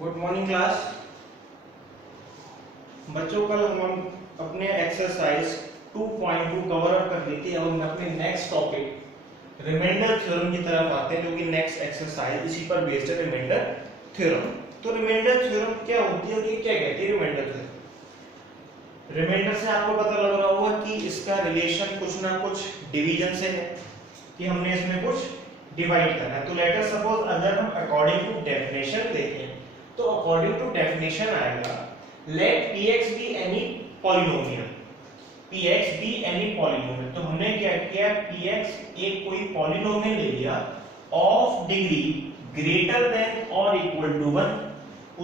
Good morning class. बच्चों, कल हम अपने एक्सरसाइज 2.2 कवर अप कर ली थी। अब हम अपने नेक्स्ट टॉपिक रिमाइंडर थ्योरम की तरफ आते हैं, जो कि नेक्स्ट एक्सरसाइज इसी पर बेस्ड है, रिमाइंडर थ्योरम। तो रिमाइंडर थ्योरम क्या होती है, क्या कहती है रिमाइंडर थ्योरम? रिमाइंडर से आपको पता लग रहा होगा कि इसका रिलेशन कुछ ना कुछ डिवीजन से है, कि हमने इसमें कुछ डिवाइड करना है। तो लेट अस सपोज अगर हम अकॉर्डिंग टू डेफिनेशन देखें तो अकॉर्डिंग टू डेफिनेशन आएगा let px be any polynomial, px be any polynomial. तो हमने क्या किया, px एक कोई पॉलिनोमियल ले लिया ऑफ डिग्री ग्रेटर देन और इक्वल टू 1।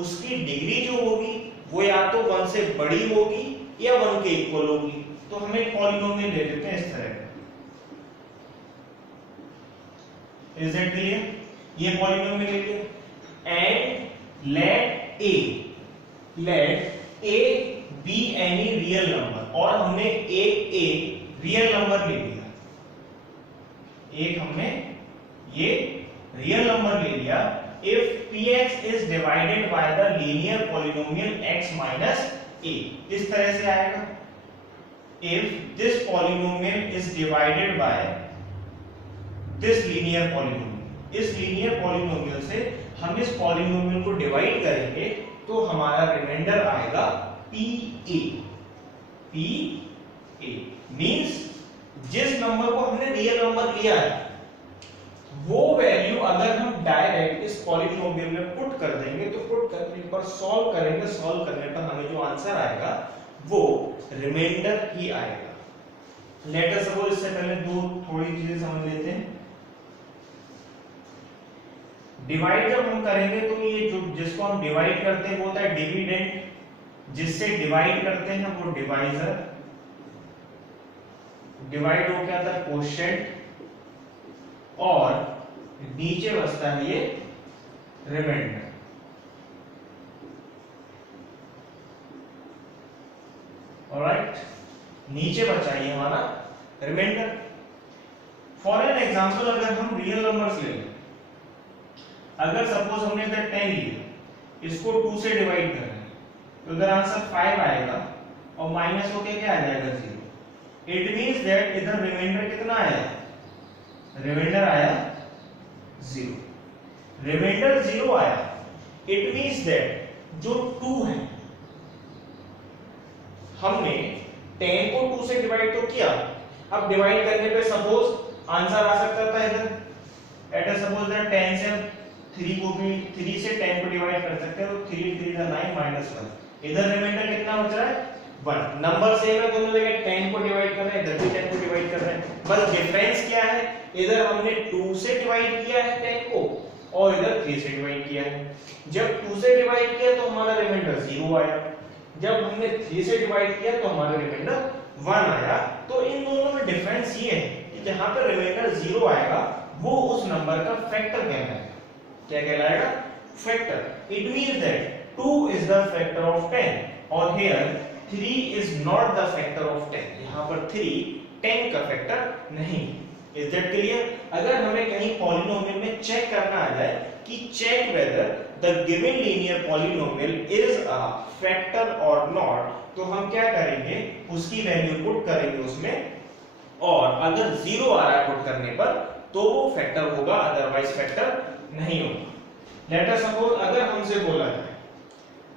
उसकी डिग्री जो होगी वो या तो 1 से बड़ी होगी या 1 के इक्वल होगी। तो हम एक पॉलिनोमियल ले लेते हैं इस तरह का। Is it clear? ये पॉलिनोमियल ले लिया and let a be any real number, और हमने एक रियल नंबर ले लिया, एक हमने ये रियल नंबर ले लिया if px is divided by the linear polynomial x minus a। इस तरह से आएगा if this polynomial is divided by this linear polynomial। इस लीनियर पॉलिनोमियल से हम इस पॉलिनोमियल को डिवाइड करेंगे तो हमारा रिमाइंडर आएगा pa। मींस जिस नंबर को हमने रियल नंबर लिया है वो वैल्यू अगर हम डायरेक्ट इस पॉलिनोमियल में पुट कर देंगे तो पुट करने पर सॉल्व करेंगे, सॉल्व करने पर हमें जो आंसर आएगा वो रिमाइंडर ही आएगा। लेट अस सपोज इससे पहले थोड़ी चीजें समझ लेते हैं। डिवाइड जब हम करेंगे तो ये जो जिसको हम डिवाइड करते हैं वो होता है डिविडेंड, जिससे डिवाइड करते हैं वो डिवाइजर, डिवाइड हो क्या था कोशेंट, और नीचे बचता है ये रिमाइंडर। ऑलराइट, नीचे बचा ये हमारा रिमाइंडर। फॉर एन एग्जांपल अगर हम रियल नंबर्स ले लें, अगर सपोज हमने इधर 10 लिया, इसको 2 से डिवाइड कर रहे हैं तो इधर आंसर 5 आएगा और माइनस होके क्या आ जाएगा 0। इट मींस दैट इधर रिमाइंडर कितना आया, रिमाइंडर आया 0। रिमाइंडर 0 आया, इट मींस दैट जो 2 है हमने 10 को 2 से डिवाइड तो किया, अब डिवाइड करने पे सपोज आंसर आ सकता था इधर एट सपोज दैट 10 से 3 को भी 3 से 10 को डिवाइड कर सकते हैं तो 3 3 9 -1। इधर रिमाइंडर कितना बच रहा है 1। नंबर सेम है दोनों जगह, 10 को डिवाइड कर रहे हैं, इधर भी 10 को डिवाइड कर रहे हैं, बस डिफरेंस क्या है, इधर हमने 2 से डिवाइड किया है 10 को और इधर 3 से डिवाइड किया है। जब 2 से डिवाइड किया तो हमारा रिमाइंडर 0 आया, जब हमने 3 से डिवाइड किया तो हमारा रिमाइंडर 1 आया। तो इन दोनों में डिफरेंस ये है कि जहां पर रिमाइंडर 0 आएगा वो उस नंबर का फैक्टर कहलाएगा। क्या कहलाएगा, factor. It means that 2 is the factor of 10 और here 3 is not the factor of 10। यहां पर 3 10 का फैक्टर नहीं। Is that clear? अगर हमें कहीं पॉलिनोमियल में चेक करना आ जाए कि check whether the given linear polynomial is a factor और नॉट, तो हम क्या करेंगे, उसकी वैल्यू पुट करेंगे उसमें, और अगर 0 आ रहा है पुट करने पर तो वो फैक्टर होगा, अदरवाइज फैक्टर नहीं होगा। लेट अस सपोज अगर हमसे बोला जाए,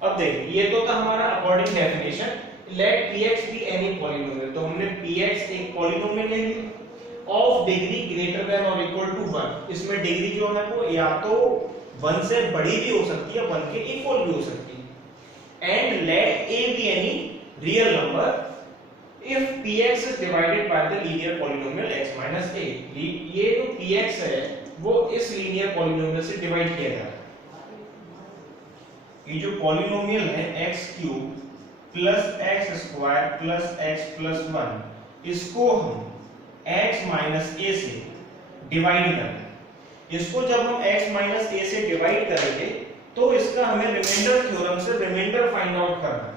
अब देखिए ये तो था हमारा according definition, let px be any polynomial. तो हमने px एक पॉलिनोमियल ले लिया ऑफ डिग्री ग्रेटर देन और इक्वल टू 1। इसमें डिग्री जो है वो या तो 1 से बड़ी भी हो सकती है, 1 के इक्वल भी हो सकती है। And let a be any real number if px is divided by the linear polynomial x minus a। ये जो px है वो इस लीनियर पॉलिनोमियल से डिवाइड किया जा रहा है। ये जो पॉलिनोमियल है x³ plus x² plus x plus 1, इसको हम x माइनस a से डिवाइड कर रहे हैं। इसको जब हम x माइनस a से डिवाइड करेंगे तो इसका हमें रिमाइंडर थ्योरम से रिमाइंडर फाइंड आउट करना है।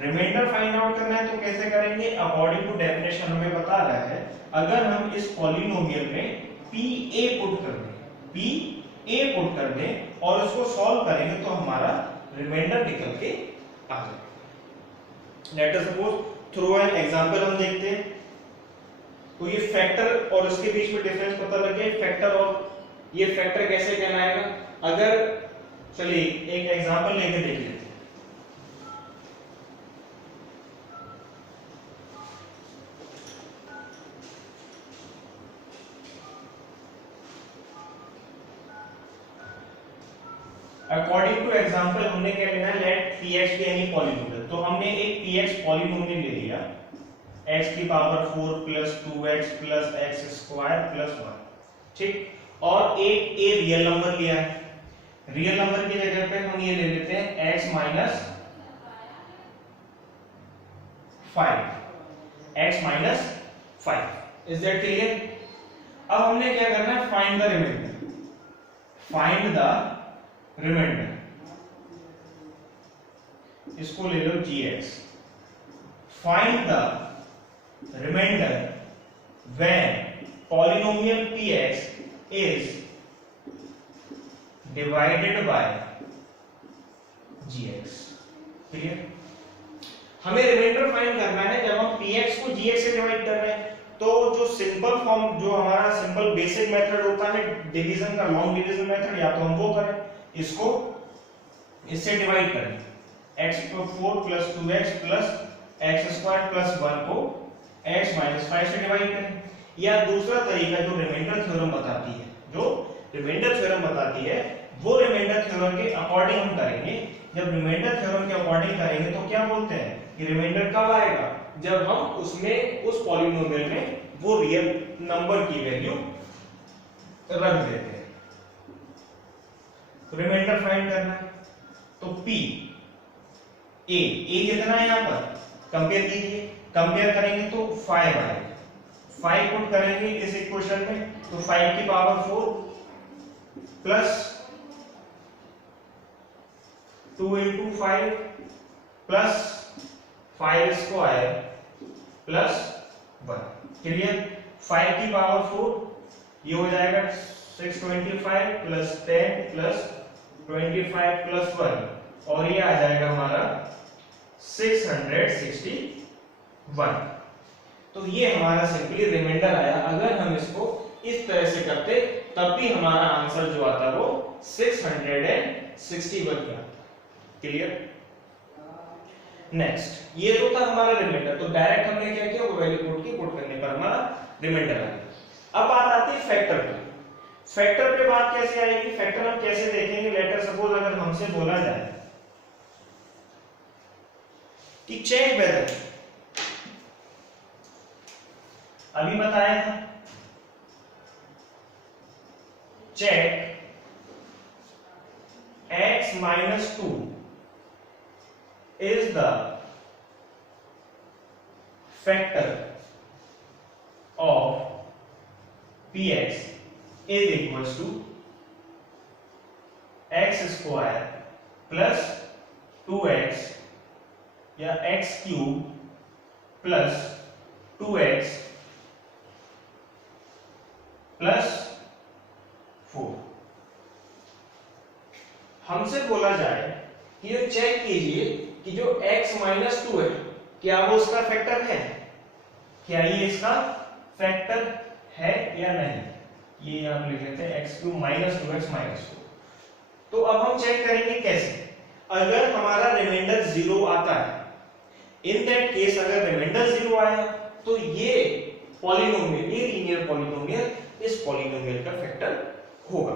रिमाइंडर फाइंड आउट करना है तो कैसे करेंगे, अकॉर्डिंग टू डेफिनेशन हमें बता रहा है अगर हम इस पॉलिनोमियल में pa पुट कर दें, pa पुट कर दें और उसको सॉल्व करेंगे तो हमारा रिमाइंडर निकल के आ जाएगा। Let us suppose through an example हम देखते हैं। तो ये फैक्टर और उसके बीच में डिफरेंस पता लग गया, फैक्टर और ये फैक्टर कैसे कहलाएगा। अगर चलिए एक एग्जांपल लेके देख लेते हैं। अकॉर्डिंग टू एग्जांपल हमने क्या लेना है, let px be any polynomial. तो हमने एक px पॉलिनोमियल ले लिया, x की power 4 plus 2x plus x square plus 1, ठीक। और एक a रियल नंबर लिया है, रियल नंबर की जगह पे हम ये ले लेते हैं x minus 5, x minus 5। Is that clear. अब हमने क्या करना है, find the remainder, find the remainder. इसको ले लो gx। Find the remainder when polynomial px is divided by gx। Clear. हमें रिमाइंडर फाइंड करना है जब हम px को gx से डिवाइड कर रहे हैं। तो जो सिंपल फॉर्म, जो हमारा सिंपल बेसिक मेथड होता है डिवीजन का, लॉन्ग डिवीजन मेथड, या तो हम वो करें, इसको इससे डिवाइड करें, x को 4 plus 2x plus x square plus 1 को x माइनस 5 से डिवाइड करें। या दूसरा तरीका जो रिमाइंडर थ्योरम बताती है, जो रिमाइंडर थ्योरम बताती है, वो रिमाइंडर थ्योरम के अकॉर्डिंग हम करेंगे। जब रिमाइंडर थ्योरम के अकॉर्डिंग करेंगे तो क्या बोलते हैं कि रिमाइंडर कब आएगा, जब हम उसमें उस पॉलिनोमियल में वो रियल नंबर की वैल्यू रख देते हैं। रिमाइंडर फाइंड करना है तो p a कितना है, यहां पर कंपेयर कीजिए, कंपेयर करेंगे तो 5 आएगा, 5 पुट करेंगे इस इक्वेशन में तो 5 की power 4 plus 2 into 5 plus 5 square plus 1। Clear. 5 की पावर 4 ये हो जाएगा 625 प्लस 10 प्लस 25 प्लस 1 और ये आ जाएगा हमारा 661। तो ये हमारा सिंपली रिमाइंडर आया। अगर हम इसको इस तरह से करते तब भी हमारा आंसर जो आता वो 661 आता। क्लियर। नेक्स्ट ये तो था हमारा रिमाइंडर। तो डायरेक्ट हमने क्या किया, वो वैल्यू पुट करने पर हमारा रिमाइंडर आ गया। अब बात आती है फैक्टर पे। फैक्टर पे बात कैसे आएगी, फैक्टर हम कैसे देखेंगे। लेटर सपोज अगर हमसे बोला जाए कि चेक वेदर, अभी बताया था, check x minus 2 is the factor of px is equals to x square plus 2x या x cube plus 2x plus 4। हमसे बोला जाए कि ये चेक कीजिए कि जो x माइनस 2 है क्या वो उसका फैक्टर है, क्या ये इसका फैक्टर है या नहीं। ये यहां लिख लेते हैं x cube minus 2x minus 2। तो अब हम चेक करेंगे कैसे। अगर हमारा रिमाइंडर 0 आता है, इन दैट केस अगर रिमाइंडर 0 आया तो ये पॉलिनोमियल, ये लीनियर पॉलिनोमियल इस पॉलिनोमियल का फैक्टर होगा।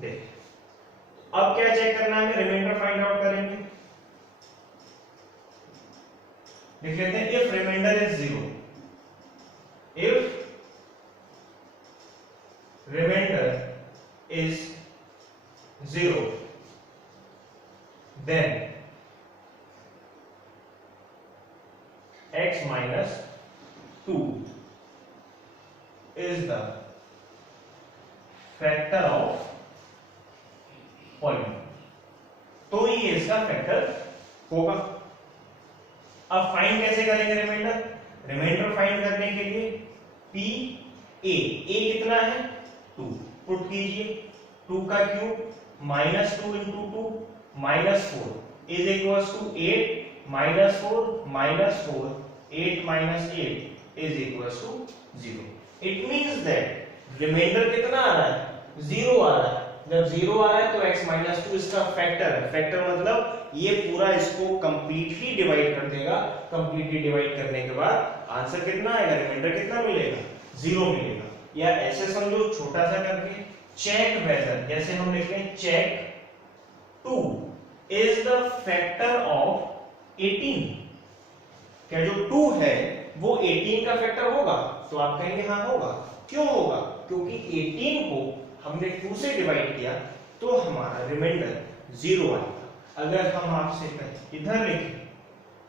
देख अब क्या चेक करना है, हमें रिमाइंडर फाइंड आउट करेंगे। लिख लेते हैं if remainder is 0, if remainder is 0 then x minus 2 is the factor of polynomial। तो ये इसका फैक्टर होगा। अब फाइंड कैसे करेंगे रिमाइंडर। रिमाइंडर फाइंड करने के लिए p a कितना है 2 पुट कीजिए, 2 का cube minus 2 into 2 minus 4 is equals to 8 minus 4 minus 4 8 minus 8 is equals to 0। It means that remainder कितना आ रहा है? 0 आ रहा है। जब 0 आ रहा है तो x माइनस 2 इसका फैक्टर है। फैक्टर मतलब ये पूरा इसको कंप्लीटली डिवाइड कर देगा। कंप्लीटली डिवाइड करने के बाद आंसर कितना आएगा? रिमाइंडर कितना मिलेगा? 0 मिलेगा। या ऐसे समझो छोटा सा करके, चेक वेदर, जैसे हम लिख रहे हैं check 2 is the factor of 18। क्या जो 2 है वो 18 का फैक्टर होगा? तो आप कहेंगे हाँ होगा। क्यों होगा? क्योंकि 18 को हमने 2 से डिवाइड किया तो हमारा रिमाइंडर 0 आएगा। अगर हम आपसे कहें इधर लिखें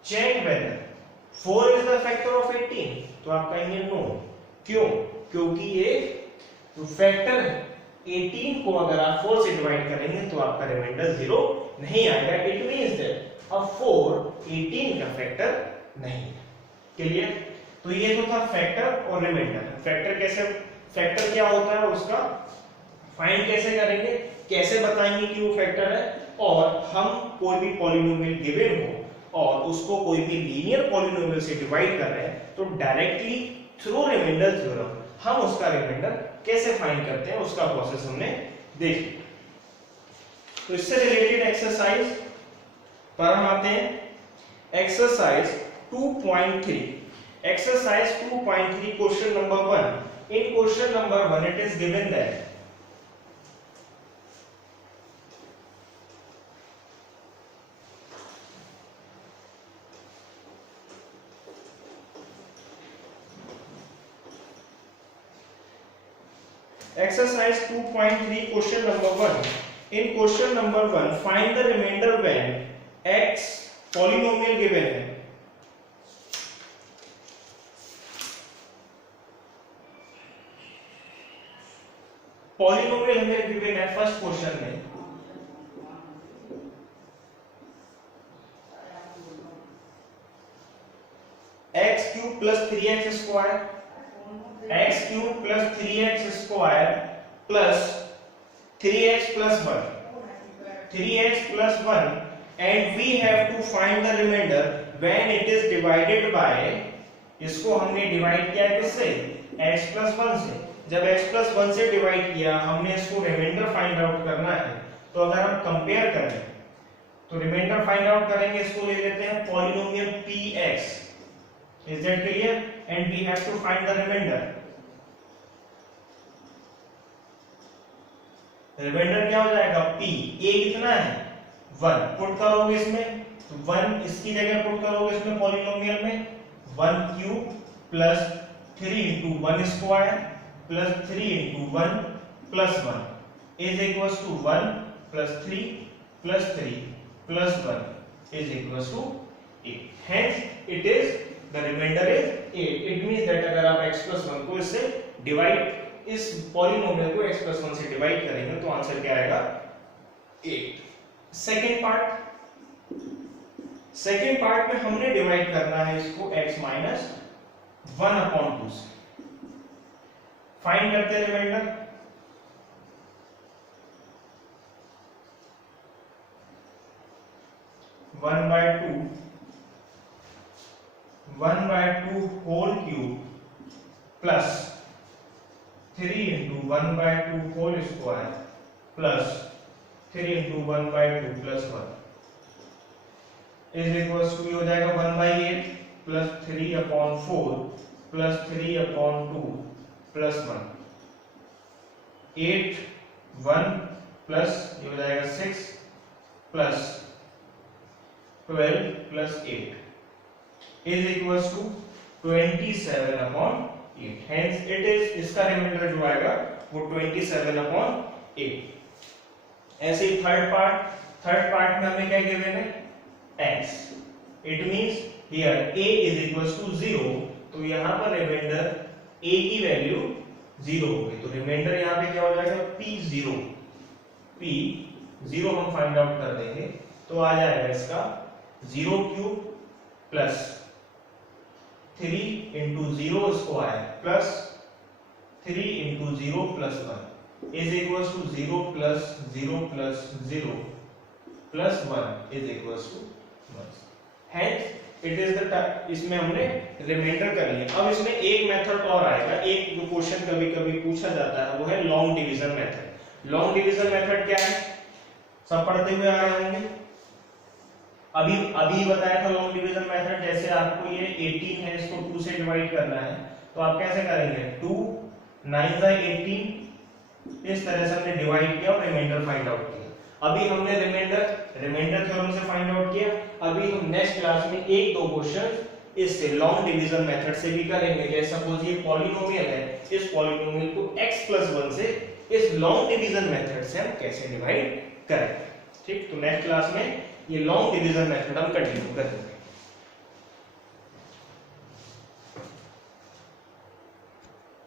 check whether 4 is the factor of 18 तो आप कहेंगे नो। क्यों? क्योंकि ये जो फैक्टर है 18 को अगर आप 4 से डिवाइड करेंगे तो आपका रिमाइंडर 0 नहीं आएगा। इट मींस दैट अब 4 18 का फैक्टर नहीं है। क्लियर? तो ये तो था फैक्टर और रिमाइंडर। फैक्टर कैसे, फैक्टर क्या होता है उसका फाइंड कैसे करेंगे, कैसे बताएंगे कि वो फैक्टर है, और हम कोई भी पॉलिनोमियल गिवन हो और उसको कोई भी लीनियर पॉलिनोमियल से डिवाइड कर रहे हैं तो डायरेक्टली थ्रू रिमाइंडर थ्योरम हम उसका रिमाइंडर कैसे फाइंड करते हैं उसका प्रोसेस हमने देख लिया। तो इससे रिलेटेड एक्सरसाइज पर हम आते हैं। Exercise 2.3। Exercise 2.3 question number 1। In question number 1 it is given that exercise 2.3 question number 1. In question number 1 find the remainder when x polynomial given है। पॉलिनोमियल हमें गिवन है फर्स्ट क्वेश्चन में x cube plus 3x square, x cube plus 3x square plus 3x plus 1, 3x plus 1 and we have to find the remainder when it is divided by, इसको हमने divide किया किससे? x plus 1 से। जब x plus 1 से divide किया हमने इसको रिमाइंडर फाइंड आउट करना है। तो अगर हम कंपेयर करें तो रिमाइंडर फाइंड आउट करेंगे, इसको ले लेते हैं polynomial px। Is that clear? And we have to find the remainder. Remainder क्या हो जाएगा? p। a कितना है? 1। पुट करोगे इसमें तो 1 इसकी जगह पुट करोगे इसमें पॉलिनोमियल में 1 cube plus 3 into 1 square plus 3 into 1 plus 1 is equals to 1 plus 3 plus 3 plus 1 is equals to 8। Hence it is the remainder is 8। It means that अगर आप x plus 1 को इससे डिवाइड, इस पॉलिनोमियल को x plus 1 से divide करेंगे तो answer क्या आएगा? 8। सेकेंड पार्ट में हमने डिवाइड करना है इसको x माइनस 1/2 से। फाइंड करते हैं remainder. One by two whole cube plus 3 into 1 by 2 whole square plus 3 into 1 by 2 plus 1 is equals to हो जाएगा 1 बाय 8 प्लस 3/4 प्लस 3/2 प्लस 1 8 1 प्लस ये हो जाएगा 6 plus 12 plus 8 is equals to 27/8। Hence it is, इसका remainder जो आएगा वो 27/8। ऐसे ही थर्ड पार्ट में हमें क्या गिवन है? x। It means here a is equals to 0। तो यहाँ पर रिमाइंडर a की वैल्यू 0 होगी। तो रिमाइंडर यहाँ पे क्या हो जाएगा? p0 हम फाइंड आउट कर देंगे तो आ जाएगा इसका 0 cube plus 3 into 0 square plus 3 into 0 plus 1 is equals to 0 plus 0 plus 0 plus 1 is equals to 1. Hence it is the इसमें हमने रिमाइंडर कर लिया। अब इसमें एक मेथड और आएगा, एक जो क्वेश्चन कभी कभी पूछा जाता है वो है long division method. Long division method क्या है, सब पढ़ते हुए आ रहे होंगे। अभी बताया था लॉन्ग डिवीजन मेथड, जैसे आपको ये 18 है, इसको 2 से डिवाइड करना है तो आप कैसे करेंगे, 2 9 जा 18, इस तरह से हमने डिवाइड किया और रिमाइंडर फाइंड आउट किया। अभी हमने रिमाइंडर थ्योरम से फाइंड आउट किया। अभी हम नेक्स्ट क्लास में एक दो क्वेश्चन इससे लॉन्ग डिवीजन मेथड से भी करेंगे। जैसे सपोज ये पॉलिनोमियल है, इस पॉलिनोमियल को x+1 से इस लॉन्ग डिवीजन मेथड से हम कैसे डिवाइड करें। ठीक, तो नेक्स्ट क्लास में ये लॉन्ग डिवीजन मेथड हम कंटिन्यू करेंगे।